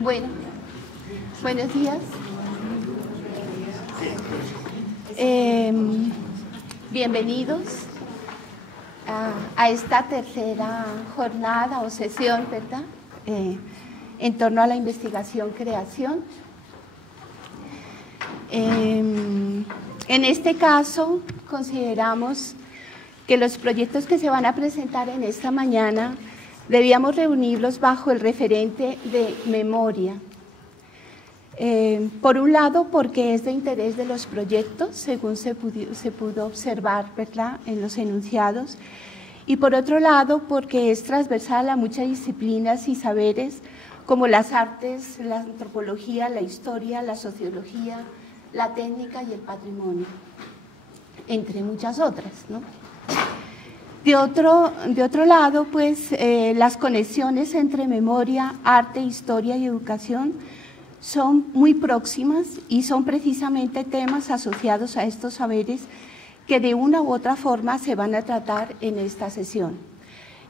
Bueno, buenos días. Bienvenidos a esta tercera jornada o sesión, ¿verdad? En torno a la investigación-creación. En este caso, consideramos que los proyectos que se van a presentar en esta mañana debíamos reunirlos bajo el referente de memoria. Por un lado, porque es de interés de los proyectos, según se pudo observar, ¿verdad?, en los enunciados, y por otro lado, porque es transversal a muchas disciplinas y saberes, como las artes, la antropología, la historia, la sociología, la técnica y el patrimonio, entre muchas otras, ¿no? De otro lado, pues, las conexiones entre memoria, arte, historia y educación son muy próximas y son precisamente temas asociados a estos saberes que de una u otra forma se van a tratar en esta sesión.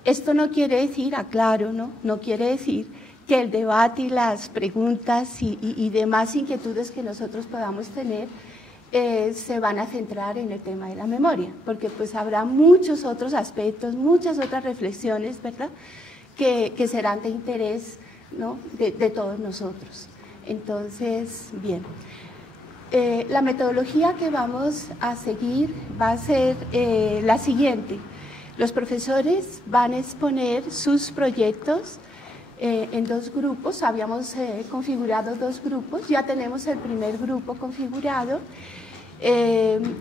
Esto no quiere decir, aclaro, no quiere decir que el debate y las preguntas y demás inquietudes que nosotros podamos tener se van a centrar en el tema de la memoria, porque pues habrá muchos otros aspectos, muchas otras reflexiones, ¿verdad?, que serán de interés, ¿no?, de todos nosotros. Entonces, bien, la metodología que vamos a seguir va a ser la siguiente. Los profesores van a exponer sus proyectos en dos grupos. Habíamos configurado dos grupos, ya tenemos el primer grupo configurado.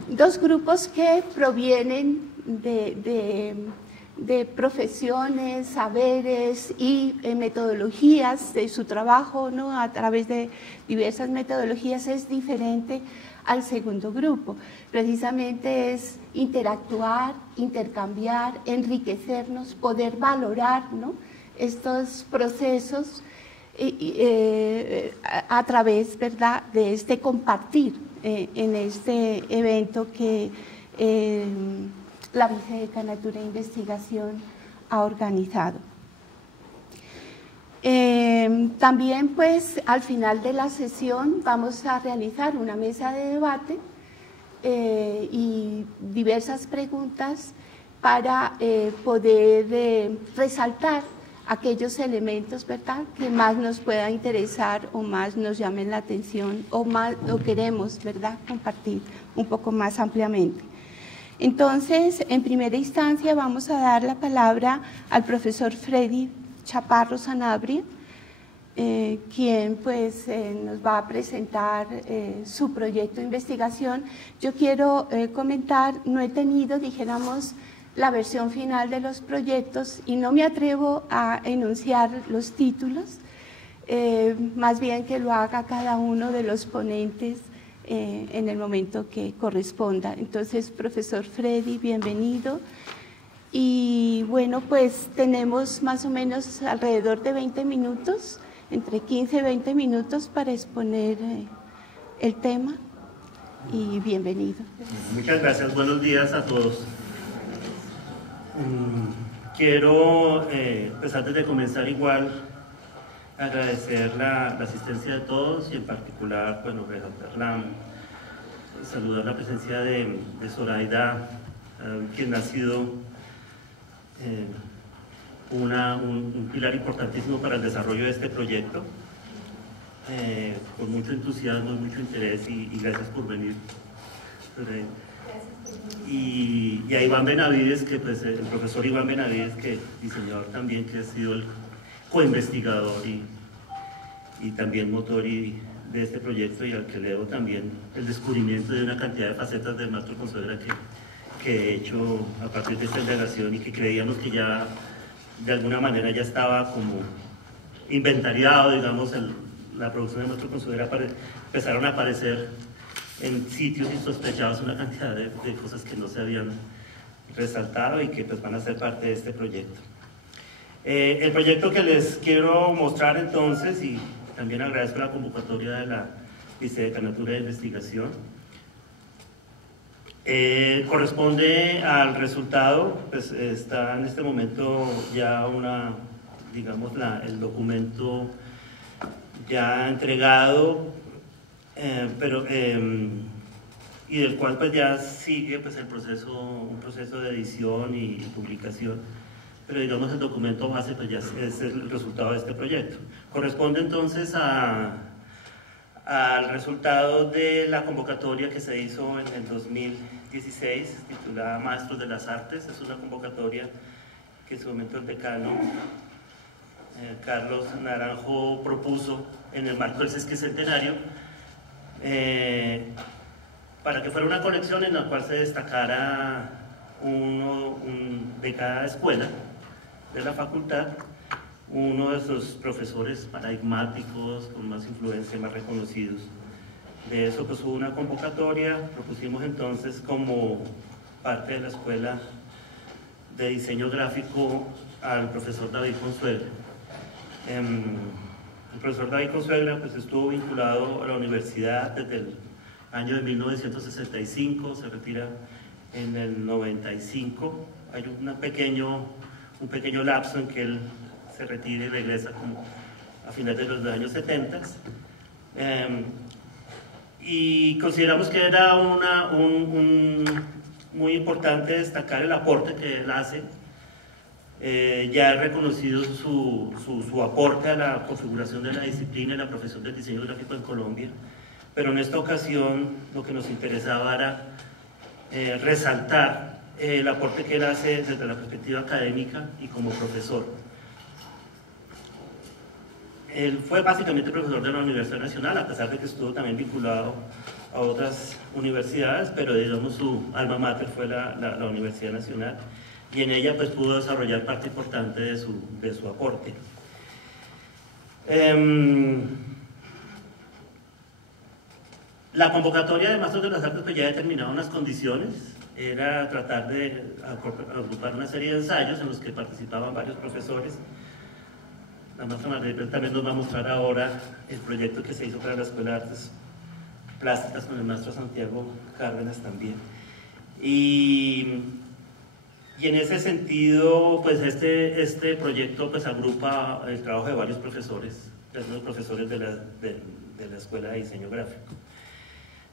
Dos grupos que provienen de profesiones, saberes y metodologías de su trabajo, ¿no?, a través de diversas metodologías. Es diferente al segundo grupo. Precisamente es interactuar, intercambiar, enriquecernos, poder valorar, ¿no?, estos procesos a través, ¿verdad?, de este compartir en este evento que la Vicedecanatura de Investigación ha organizado. También, pues, al final de la sesión vamos a realizar una mesa de debate y diversas preguntas para poder resaltar aquellos elementos, ¿verdad?, que más nos pueda interesar o más nos llamen la atención o más lo queremos, ¿verdad?, compartir un poco más ampliamente. Entonces, en primera instancia vamos a dar la palabra al profesor Freddy Chaparro Sanabria, quien pues nos va a presentar su proyecto de investigación. Yo quiero comentar, no he tenido, dijéramos, la versión final de los proyectos y no me atrevo a enunciar los títulos, más bien que lo haga cada uno de los ponentes en el momento que corresponda. Entonces, profesor Freddy, bienvenido. Y bueno, pues tenemos más o menos alrededor de 20 minutos, entre 15 y 20 minutos para exponer el tema, y bienvenido. Muchas gracias, buenos días a todos. Quiero, pues antes de comenzar igual, agradecer la asistencia de todos y en particular, bueno, resaltar saludar la presencia de Zoraida, quien ha sido un pilar importantísimo para el desarrollo de este proyecto, con mucho entusiasmo y mucho interés, y gracias por venir. Y a Iván Benavides, que pues el profesor Iván Benavides, que diseñador también, que ha sido el coinvestigador y también motor de este proyecto, y al que le debo también el descubrimiento de una cantidad de facetas de Maestro Consuegra que he hecho a partir de esta indagación, y que creíamos que ya de alguna manera ya estaba como inventariado, digamos, la producción de Maestro Consuegra. Empezaron a aparecer en sitios insospechados una cantidad de cosas que no se habían resaltado y que pues van a ser parte de este proyecto. El proyecto que les quiero mostrar entonces, y también agradezco la convocatoria de la Vicedecanatura de Investigación, corresponde al resultado. Pues está en este momento ya digamos, el documento ya entregado, y del cual pues ya sigue pues un proceso de edición y publicación, pero digamos el documento base pues ya es el resultado de este proyecto. Corresponde entonces al resultado de la convocatoria que se hizo en el 2016, titulada Maestros de las Artes. Es una convocatoria que en su momento el decano Carlos Naranjo propuso en el marco del sesquicentenario, para que fuera una colección en la cual se destacara de cada escuela de la facultad, uno de sus profesores paradigmáticos, con más influencia, más reconocidos. De eso pues hubo una convocatoria, propusimos entonces como parte de la Escuela de Diseño Gráfico al profesor David Consuegra. El profesor David Consuegra pues estuvo vinculado a la universidad desde el año de 1965, se retira en el 95. Hay un pequeño lapso en que él se retira y regresa como a finales de los años 70. Y consideramos que era muy importante destacar el aporte que él hace. Ya he reconocido su aporte a la configuración de la disciplina y la profesión del diseño gráfico en Colombia, pero en esta ocasión lo que nos interesaba era resaltar el aporte que él hace desde la perspectiva académica y como profesor. Él fue básicamente profesor de la Universidad Nacional, a pesar de que estuvo también vinculado a otras universidades, pero digamos su alma mater fue la Universidad Nacional, y en ella pues pudo desarrollar parte importante de su aporte. La convocatoria de Maestros de las Artes pues ya determinaba unas condiciones, era tratar de agrupar una serie de ensayos en los que participaban varios profesores. La maestra Margarita también nos va a mostrar ahora el proyecto que se hizo para la Escuela de Artes Plásticas con el maestro Santiago Cárdenas también. Y en ese sentido, pues este proyecto pues agrupa el trabajo de varios profesores, algunos profesores de la Escuela de Diseño Gráfico.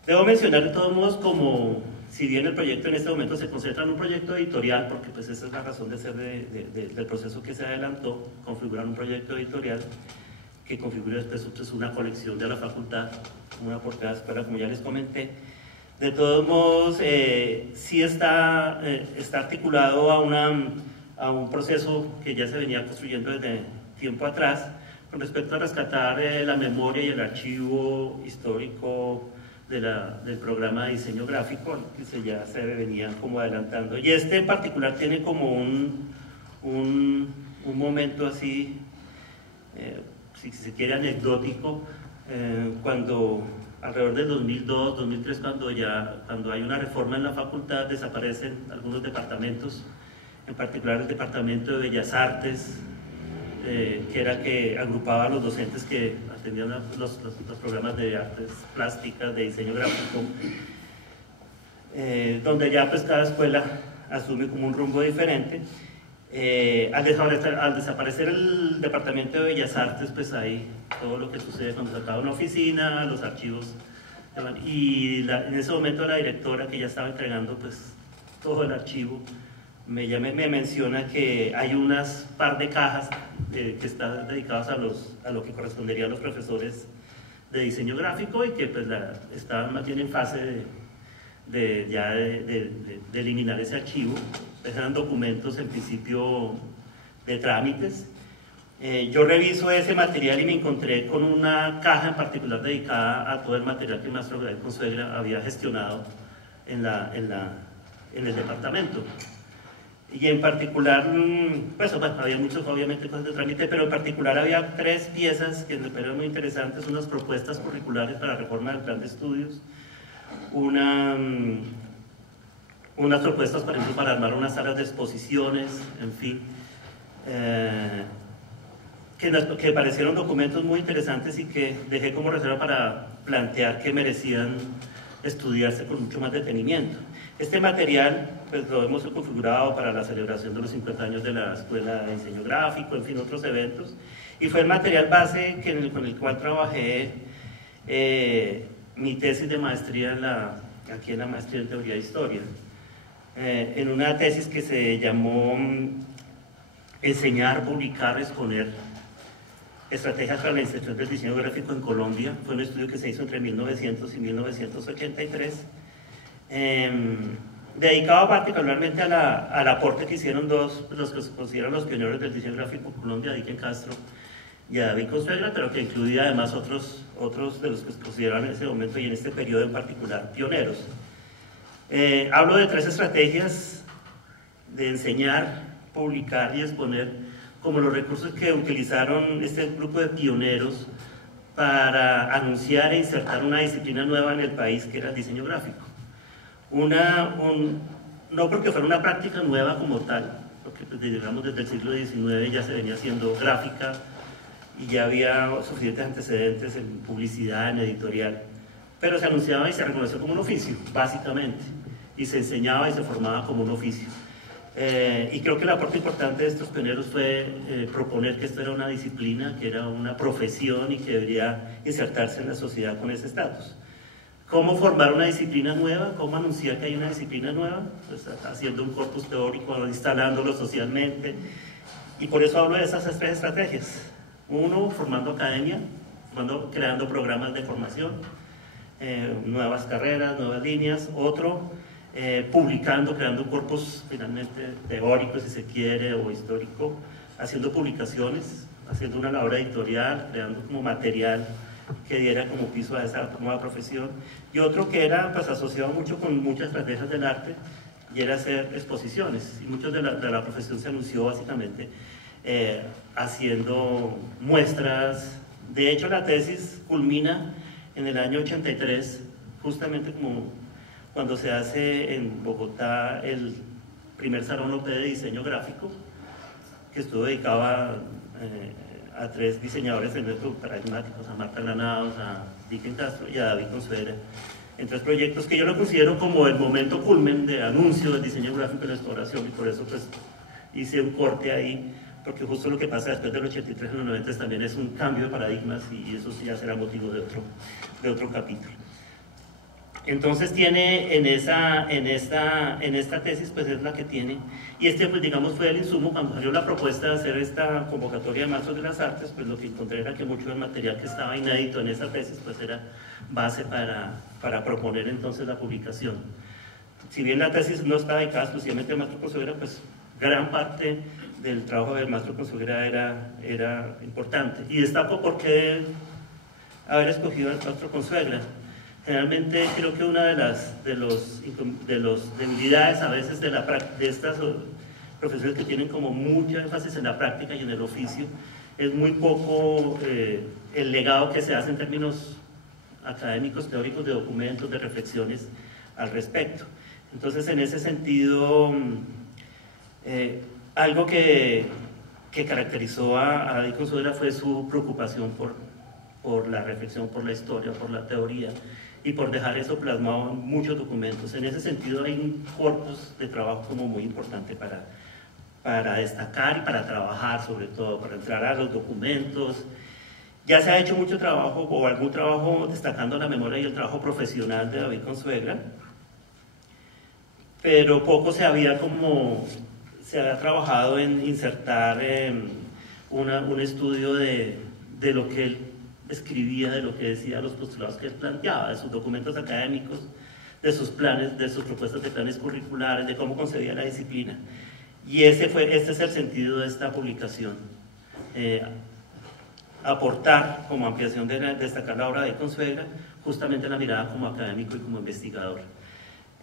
Debo mencionar de todos modos, como si bien el proyecto en este momento se concentra en un proyecto editorial, porque pues esa es la razón de ser del proceso que se adelantó, configurar un proyecto editorial que configure después una colección de la facultad, una por cada escuela, como ya les comenté. De todos modos, sí está articulado a un proceso que ya se venía construyendo desde tiempo atrás, con respecto a rescatar la memoria y el archivo histórico del programa de diseño gráfico, que ya se venía como adelantando. Y este en particular tiene como un momento así, si se quiere, anecdótico, cuando alrededor del 2002, 2003, cuando hay una reforma en la facultad, desaparecen algunos departamentos, en particular el Departamento de Bellas Artes, que era que agrupaba a los docentes que atendían los programas de artes plásticas, de diseño gráfico, donde ya pues cada escuela asume como un rumbo diferente. Al desaparecer el Departamento de Bellas Artes, pues ahí todo lo que sucede cuando se acaba una oficina, los archivos, y en ese momento la directora, que ya estaba entregando pues todo el archivo, me menciona que hay unas par de cajas que están dedicadas a lo que correspondería a los profesores de diseño gráfico, y que pues estaban más bien en fase de eliminar ese archivo. Eran documentos en principio de trámites. Yo reviso ese material y me encontré con una caja en particular dedicada a todo el material que el maestro David Consuegra había gestionado en el departamento. Y en particular, pues había muchos, obviamente, cosas de trámite, pero en particular había 3 piezas que me parecieron muy interesantes: unas propuestas curriculares para la reforma del plan de estudios, unas propuestas, por ejemplo, para armar unas salas de exposiciones, en fin, que parecieron documentos muy interesantes y que dejé como reserva para plantear que merecían estudiarse con mucho más detenimiento. Este material pues lo hemos configurado para la celebración de los 50 años de la Escuela de Diseño Gráfico, en fin, otros eventos, y fue el material base con el cual trabajé mi tesis de maestría aquí en la maestría en Teoría de Historia, en una tesis que se llamó Enseñar, publicar, exponer estrategias para la inserción del diseño gráfico en Colombia. Fue un estudio que se hizo entre 1900 y 1983, dedicado particularmente al aporte que hicieron los que se consideran los pioneros del diseño gráfico en Colombia, Dicken Castro y David Consuegra, pero que incluía además otros de los que se consideraban en ese momento y en este periodo en particular pioneros. Hablo de 3 estrategias de enseñar, publicar y exponer como los recursos que utilizaron este grupo de pioneros para anunciar e insertar una disciplina nueva en el país, que era el diseño gráfico. No porque fuera una práctica nueva como tal, porque pues, digamos desde el siglo XIX ya se venía haciendo gráfica y ya había suficientes antecedentes en publicidad, en editorial, pero se anunciaba y se reconoció como un oficio, básicamente, y se enseñaba y se formaba como un oficio. Y creo que el aporte importante de estos pioneros fue proponer que esto era una disciplina, que era una profesión y que debería insertarse en la sociedad con ese estatus. ¿Cómo formar una disciplina nueva? ¿Cómo anunciar que hay una disciplina nueva? Pues haciendo un corpus teórico, instalándolo socialmente. Y por eso hablo de esas 3 estrategias. 1, formando academia, creando programas de formación, nuevas carreras, nuevas líneas. Otro, publicando, creando un corpus finalmente teórico, si se quiere, o histórico, haciendo publicaciones, haciendo una labor editorial, creando como material que diera como piso a esa nueva profesión. Y otro que era pues asociado mucho con muchas estrategias del arte, y era hacer exposiciones, y muchos de la profesión se anunció básicamente haciendo muestras. De hecho, la tesis culmina en el año 83, justamente como cuando se hace en Bogotá el primer Salón OP de Diseño Gráfico, que estuvo dedicado a 3 diseñadores del método pragmáticos, a Marta Granados, a Dicken Castro y a David Consuegra, en 3 proyectos que yo lo considero como el momento culmen de anuncio del diseño gráfico en la exploración, y por eso pues hice un corte ahí, porque justo lo que pasa después del 83 en los 90 también es un cambio de paradigmas, y eso sí ya será motivo de otro capítulo. Entonces tiene en esta tesis, pues es la que tiene, y pues digamos fue el insumo cuando salió la propuesta de hacer esta convocatoria de Maestros de las Artes. Pues lo que encontré era que mucho del material que estaba inédito en esa tesis pues era base para proponer entonces la publicación. Si bien la tesis no estaba dedicada exclusivamente al maestro Consuegra, pues gran parte del trabajo del maestro Consuegra era importante, y destaco por qué haber escogido al maestro Consuegra. Generalmente creo que una de las debilidades a veces de estas profesiones que tienen como mucho énfasis en la práctica y en el oficio es muy poco el legado que se hace en términos académicos, teóricos, de documentos, de reflexiones al respecto. Entonces, en ese sentido, algo que caracterizó a David Consuegra fue su preocupación por la reflexión, por la historia, por la teoría, y por dejar eso plasmado en muchos documentos. En ese sentido hay un corpus de trabajo como muy importante para destacar y para trabajar, sobre todo, para entrar a los documentos. Ya se ha hecho mucho trabajo, o algún trabajo destacando la memoria y el trabajo profesional de David Consuegra, pero poco se había trabajado en insertar un estudio de lo que él escribía, de lo que decía, los postulados que él planteaba, de sus documentos académicos, de sus planes, de sus propuestas de planes curriculares, de cómo concebía la disciplina. Y este es el sentido de esta publicación. Aportar como ampliación de destacar la obra de Consuegra, justamente la mirada como académico y como investigador,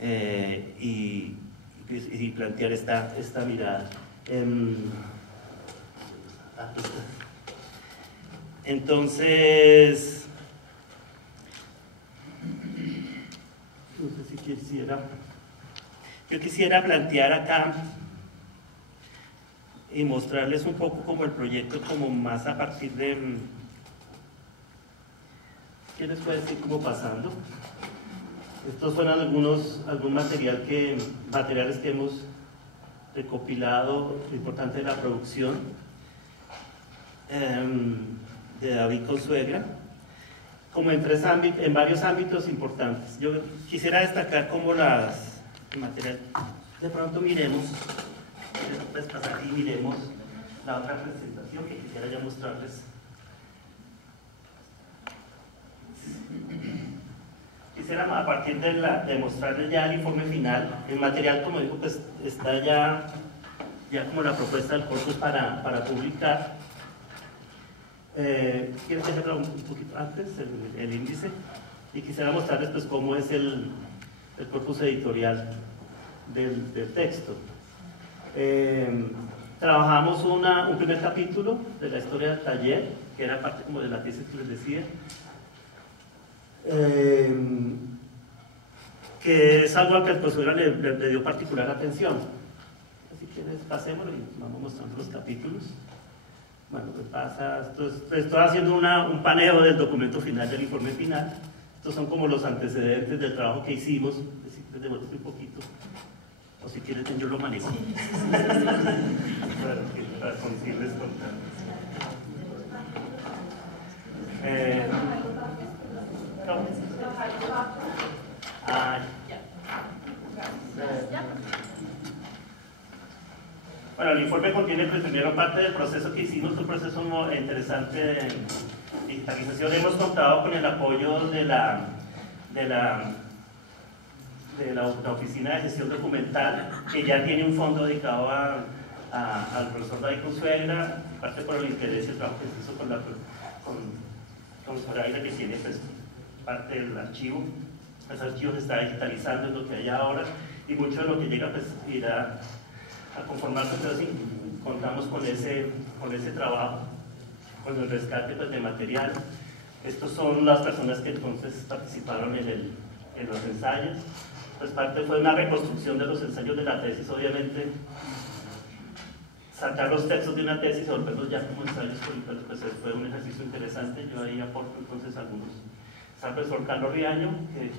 y plantear esta mirada. Entonces, no sé si yo quisiera plantear acá y mostrarles un poco como el proyecto, como más a partir de, ¿qué les puede decir como pasando? Estos fueron materiales que hemos recopilado, lo importante de la producción de David Consuegra, como en varios ámbitos importantes. Yo quisiera destacar como el material. De pronto miremos, puedes pasar y miremos la otra presentación que quisiera ya mostrarles. Quisiera, a partir de mostrarles ya el informe final, el material, como digo, pues está ya como la propuesta del corpus para publicar. ¿Quieres dejarlo un poquito antes, el índice? Y quisiera mostrarles pues cómo es el corpus editorial del texto. Trabajamos un primer capítulo de la historia del taller, que era parte como de la tesis que les decía, que es algo al que el profesor le dio particular atención. Así que pasémoslo y vamos mostrando los capítulos. Bueno, pues pasa, estoy haciendo un paneo del documento final, del informe final. Estos son como los antecedentes del trabajo que hicimos. Les devuelvo un poquito, o si quieren yo lo manejo. para conseguirles contar. Bueno, el informe contiene pues, primero parte del proceso que hicimos, un proceso muy interesante de digitalización. Hemos contado con el apoyo de la Oficina de Gestión Documental, que ya tiene un fondo dedicado al profesor David Consuegra, parte por el interés y el trabajo que se hizo con Zoraida, que tiene pues, parte del archivo. Los archivos se está digitalizando, es lo que hay ahora, y mucho de lo que llega pues, irá a conformarse, pero sí, contamos con ese trabajo, con el rescate pues, de material. Estos son las personas que entonces participaron en los ensayos. Pues parte fue una reconstrucción de los ensayos de la tesis, obviamente. Sacar los textos de una tesis y volverlos ya como ensayos políticos, pues fue un ejercicio interesante. Yo ahí aporto entonces algunos. Está el profesor Carlos Riaño, que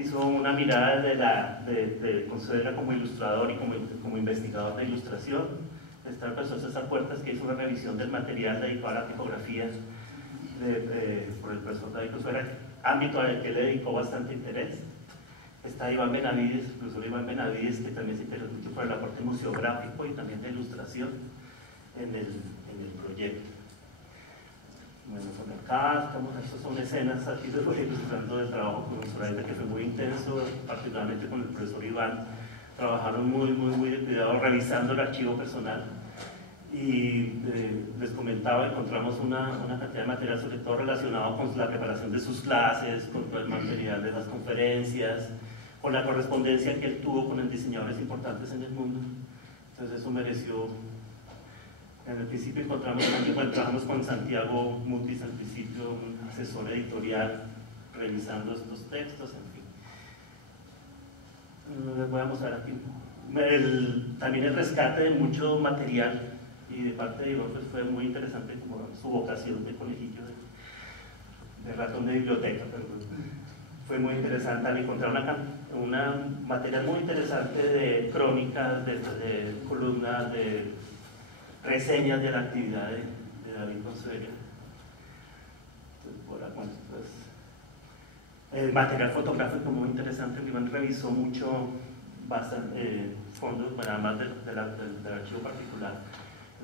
hizo una mirada de Consuegra como ilustrador y como investigador de ilustración. Está el profesor César Puertas, que hizo una revisión del material dedicado a la tipografía por el profesor David Consuegra, ámbito al que le dedicó bastante interés. Está Iván Benavides, el profesor Iván Benavides, que también se interesó mucho por el aporte museográfico y también de ilustración en el proyecto. Bueno, por acá, estas son escenas, aquí les voy ilustrando el trabajo con Zoraida, que fue muy intenso, particularmente con el profesor Iván. Trabajaron muy de cuidado revisando el archivo personal. Y les comentaba, encontramos una cantidad de material, sobre todo relacionado con la preparación de sus clases, con todo el material de las conferencias, con la correspondencia que él tuvo con diseñadores importantes en el mundo. Entonces eso mereció. En el principio trabajamos con Santiago Mutis, al principio un asesor editorial, revisando estos textos, en fin. Les voy a mostrar aquí. También el rescate de mucho material, y de parte de Iván pues fue muy interesante como su vocación de conejillo, de ratón de biblioteca, pero fue muy interesante al encontrar un material muy interesante de crónicas, de columnas, de reseñas de la actividad de David Consuegra. El material fotográfico muy interesante. Iván revisó mucho, fondos, además del archivo particular,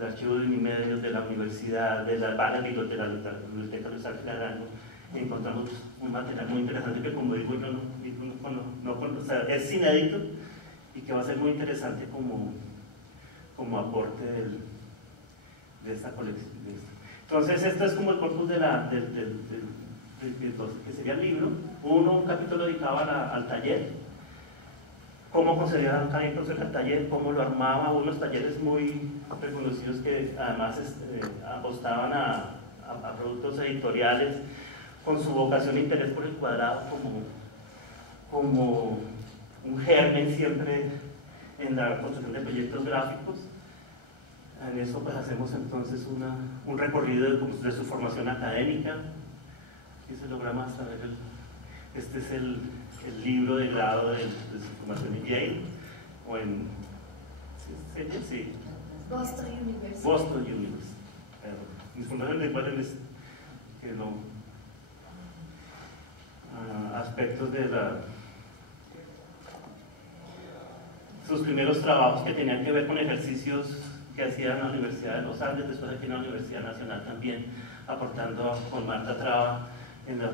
el archivo de Unimedios, de la universidad, de la biblioteca Luis Ángel Arango. Encontramos un material muy interesante que, como digo, o sea, es inédito y que va a ser muy interesante como aporte de esta colección. Entonces, esto es como el corpus que sería el libro. Un capítulo dedicado al taller, cómo concebía cada profesor el taller, cómo lo armaba, unos talleres muy reconocidos que además apostaban a productos editoriales, con su vocación e interés por el cuadrado como un germen siempre en la construcción de proyectos gráficos. En eso pues hacemos entonces un recorrido de su formación académica. Aquí se logra más saber Este es el libro de grado de su formación en Yale, o en sí. Boston University. Boston University. Mis formaciones recuerden que no aspectos de sus primeros trabajos que tenían que ver con ejercicios que hacía en la Universidad de los Andes, después aquí en la Universidad Nacional también, aportando con Marta Traba en los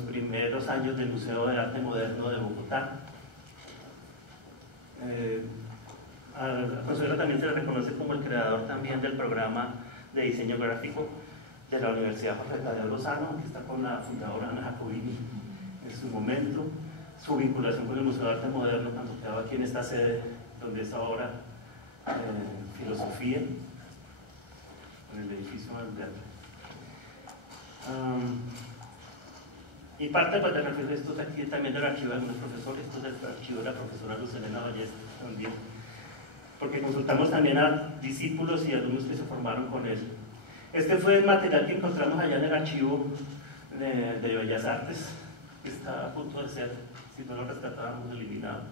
primeros años del Museo de Arte Moderno de Bogotá. Al profesor también se le reconoce como el creador también del programa de diseño gráfico de la Universidad Jorge Tadeo Lozano, que está con la fundadora Ana Jacobini en su momento. Su vinculación con el Museo de Arte Moderno cuando quedaba aquí en esta sede donde es ahora Filosofía, en el edificio Alvear. Y parte pues, de esto aquí también del archivo de algunos profesores, esto es del archivo de la profesora Luz Elena Ballesta también, porque consultamos también a discípulos y alumnos que se formaron con él. Este fue el material que encontramos allá en el archivo de Bellas Artes, que está a punto de ser, si no lo rescatábamos, eliminado.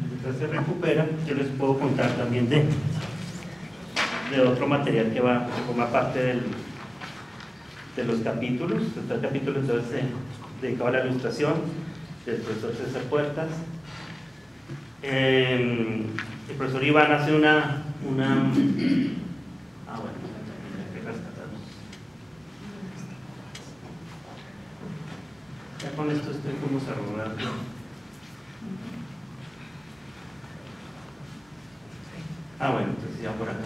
Mientras se recupera, yo les puedo contar también de otro material que forma parte de los capítulos. Este capítulo entonces dedicado a la ilustración del profesor César Puertas. El profesor Iván hace una bueno, hay que rescatarnos. Ya con esto estoy como cerrado. Bueno, entonces ya por acá.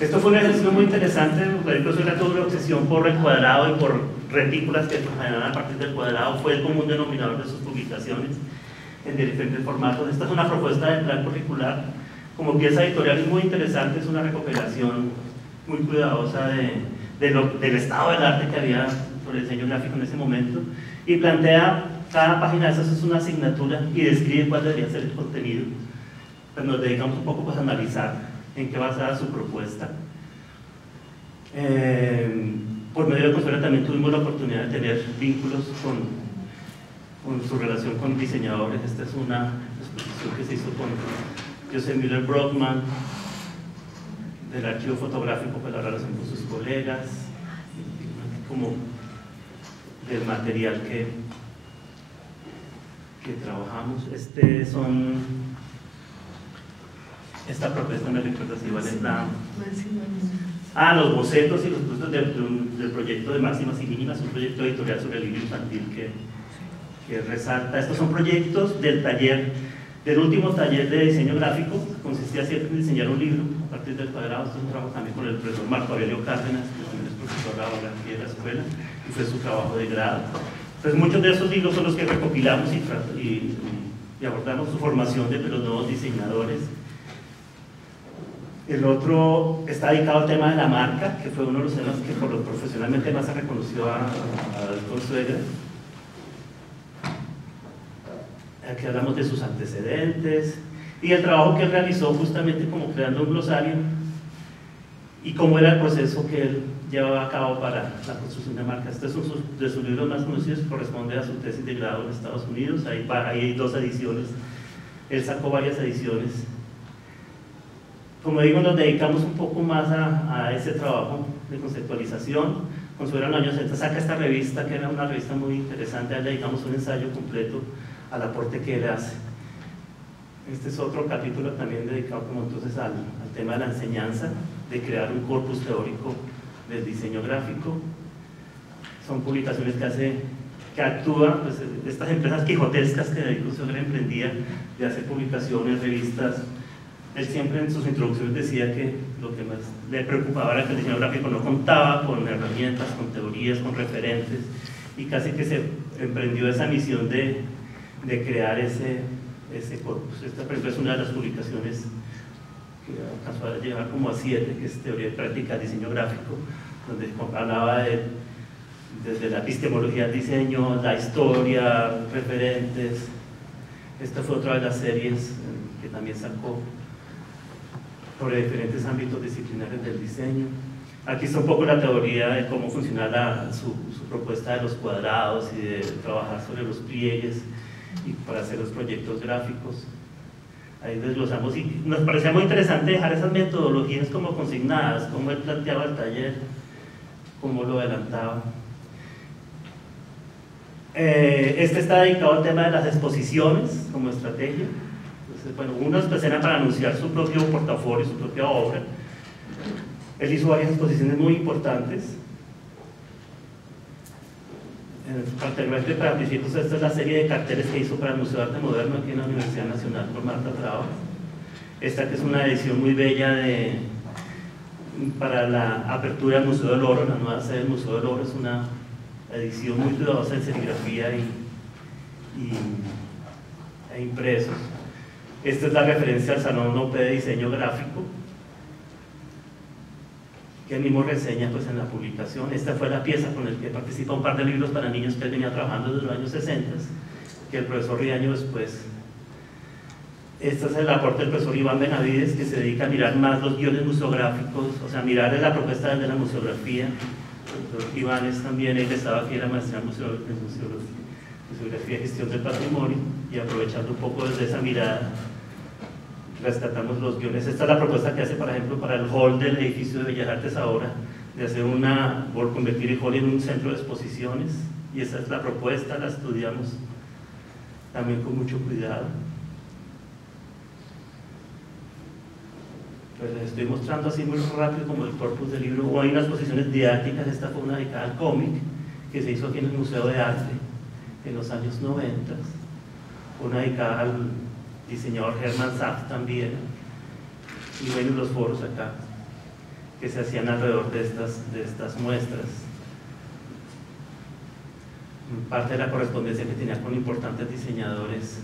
Esto fue un ejercicio muy interesante, el profesor era toda una obsesión por el cuadrado y por retículas que se generan a partir del cuadrado, fue el común denominador de sus publicaciones en diferentes formatos. Esta es una propuesta de plan curricular, como pieza editorial es muy interesante, es una recopilación muy cuidadosa del estado del arte que había sobre el diseño gráfico en ese momento, y plantea, cada página de esas es una asignatura y describe cuál debería ser el contenido. Pues nos dedicamos un poco pues, a analizar en qué basada su propuesta. Por medio de la consulta también tuvimos la oportunidad de tener vínculos con su relación con diseñadores. Esta es una exposición que se hizo con Joseph Müller Brockman, del archivo fotográfico para la relación con sus colegas, como del material que trabajamos. Esta propuesta me recuerda si igual es los bocetos y los puestos del proyecto de máximas y mínimas, un proyecto editorial sobre el libro infantil que resalta. Estos son proyectos del último taller de diseño gráfico, que consistía siempre en diseñar un libro a partir del cuadrado. Esto es un trabajo también con el profesor Marco Aurelio Cárdenas, que también es profesor ahora aquí de la escuela, y fue su trabajo de grado. Entonces muchos de esos libros son los que recopilamos y abordamos su formación de los nuevos diseñadores. El otro está dedicado al tema de la marca, que fue uno de los temas que por lo profesionalmente más se reconoció a Consuegra. Aquí hablamos de sus antecedentes y el trabajo que él realizó justamente como creando un glosario y cómo era el proceso que él llevaba a cabo para la construcción de marcas. Este es uno de sus libros más conocidos, corresponde a su tesis de grado en Estados Unidos. Ahí hay 2 ediciones, él sacó varias ediciones. Como digo, nos dedicamos un poco más a ese trabajo de conceptualización. Consuelo en los años 60 saca esta revista, que era una revista muy interesante, le dedicamos un ensayo completo al aporte que él hace. Este es otro capítulo también dedicado como entonces al tema de la enseñanza, de crear un corpus teórico del diseño gráfico. Son publicaciones que actúan, pues, estas empresas quijotescas que incluso él emprendía, de hacer publicaciones, revistas. Él siempre en sus introducciones decía que lo que más le preocupaba era que el diseño gráfico no contaba con herramientas, con teorías, con referentes, y casi que se emprendió esa misión de crear ese corpus. Esta, por ejemplo, es una de las publicaciones que alcanzó a llegar como a 7, que es Teoría y Práctica del Diseño Gráfico, donde hablaba desde la epistemología del diseño, la historia, referentes. Esta fue otra de las series que también sacó sobre diferentes ámbitos disciplinares del diseño. Aquí está un poco la teoría de cómo funciona su propuesta de los cuadrados y de trabajar sobre los pliegues y para hacer los proyectos gráficos. Ahí desglosamos y nos parecía muy interesante dejar esas metodologías como consignadas, cómo él planteaba el taller, cómo lo adelantaba. Este está dedicado al tema de las exposiciones como estrategia. Entonces, bueno, unos pues era para anunciar su propio portafolio, su propia obra. Él hizo varias exposiciones muy importantes. Particularmente para principios, esta es la serie de carteles que hizo para el Museo de Arte Moderno aquí en la Universidad Nacional por Marta Traba. Esta que es una edición muy bella para la apertura del Museo del Oro, la nueva sede del Museo del Oro. Es una edición muy cuidadosa en serigrafía e impresos. Esta es la referencia al Salón OP de Diseño Gráfico, que él mismo reseña pues, en la publicación. Esta fue la pieza con la que participa un par de libros para niños que él venía trabajando desde los años 60, que el profesor Riaño después. Este es el aporte del profesor Iván Benavides, que se dedica a mirar más los guiones museográficos, o sea, mirar la propuesta desde la museografía. El profesor Iván es también, él estaba aquí en la maestría en museografía y gestión del patrimonio, y aprovechando un poco desde esa mirada, rescatamos los guiones. Esta es la propuesta que hace, por ejemplo, para el hall del edificio de Bellas Artes ahora, de hacer por convertir el hall en un centro de exposiciones, y esa es la propuesta, la estudiamos también con mucho cuidado. Pues les estoy mostrando así muy rápido como el corpus del libro. O hay unas exposiciones didácticas. Esta fue una dedicada al cómic, que se hizo aquí en el Museo de Arte en los años 90, una dedicada al diseñador Hermann Saft también, y ven los foros acá que se hacían alrededor de estas muestras. Parte de la correspondencia que tenía con importantes diseñadores,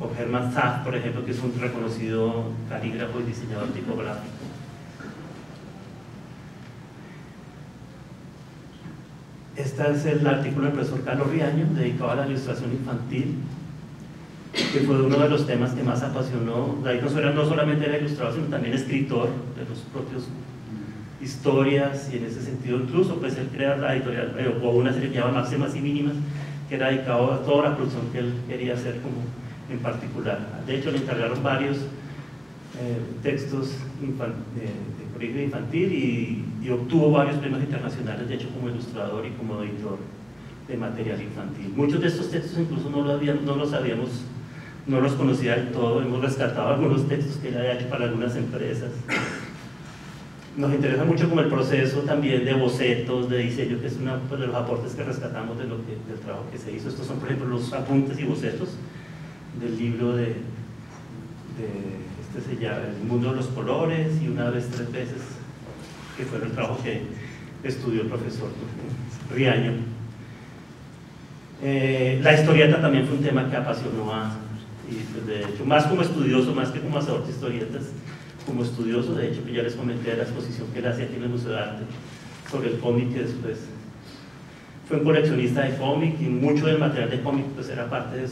o Hermann Saft, por ejemplo, que es un reconocido calígrafo y diseñador tipográfico. Este es el artículo del profesor Carlos Riaño, dedicado a la ilustración infantil, que fue uno de los temas que más apasionó. David Consuegra no solamente era ilustrador, sino también escritor de los propios historias, y en ese sentido incluso pues él crea la editorial, o una serie que llama Máximas y Mínimas, que era dedicado a toda la producción que él quería hacer como en particular. De hecho le encargaron varios textos de colegio infantil y obtuvo varios premios internacionales, de hecho como ilustrador y como editor de material infantil. Muchos de estos textos incluso no los sabíamos, no los conocía del todo. Hemos rescatado algunos textos que él había hecho para algunas empresas. Nos interesa mucho como el proceso también de bocetos, de diseño, que es uno de los aportes que rescatamos del trabajo que se hizo. Estos son, por ejemplo, los apuntes y bocetos del libro de se llama El Mundo de los Colores y Una vez, tres veces, que fue el trabajo que estudió el profesor Riaño. La historieta también fue un tema que apasionó y pues de hecho, más como estudioso, más que como hacedor de historietas, como estudioso, de hecho, que ya les comenté de la exposición que él hacía aquí en el Museo de Arte sobre el cómic, que después fue un coleccionista de cómic, y mucho del material de cómic pues era parte de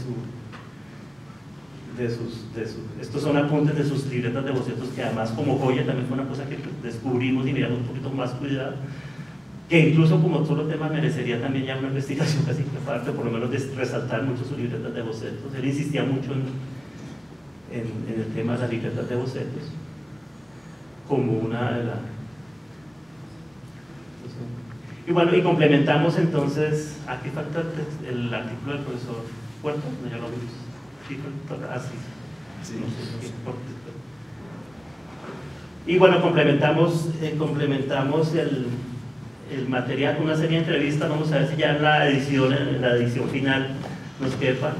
estos son apuntes de sus libretas de bocetos, que además como joya también fue una cosa que descubrimos y miramos un poquito más cuidado, que incluso como solo tema merecería también ya una investigación casi que aparte, por lo menos de resaltar mucho sus libretas de bocetos. Él insistía mucho en el tema de las libretas de bocetos como una de las... Y bueno, y complementamos entonces, aquí falta el artículo del profesor Puerto, no, ya lo vimos. Sí. No sé qué. Y bueno, complementamos el material con una serie de entrevistas. Vamos a ver si ya en la edición final nos quepa,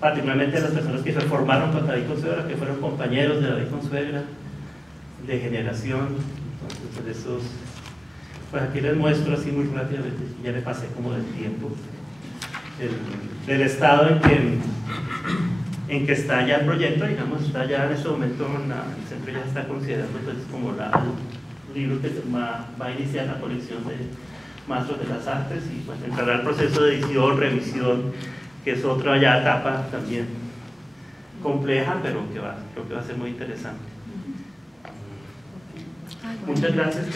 particularmente las personas que se formaron con David Consuegra, que fueron compañeros de David Consuegra de generación. Entonces, pues aquí les muestro así muy rápidamente, ya le pasé como del tiempo, del estado en que está ya el proyecto, digamos, está ya en este momento, el centro ya está considerando pues, como el libro que va a iniciar la colección Maestros de las Artes, y bueno, entrará el proceso de edición, revisión, que es otra ya etapa también compleja, pero creo que va a ser muy interesante. Muchas gracias.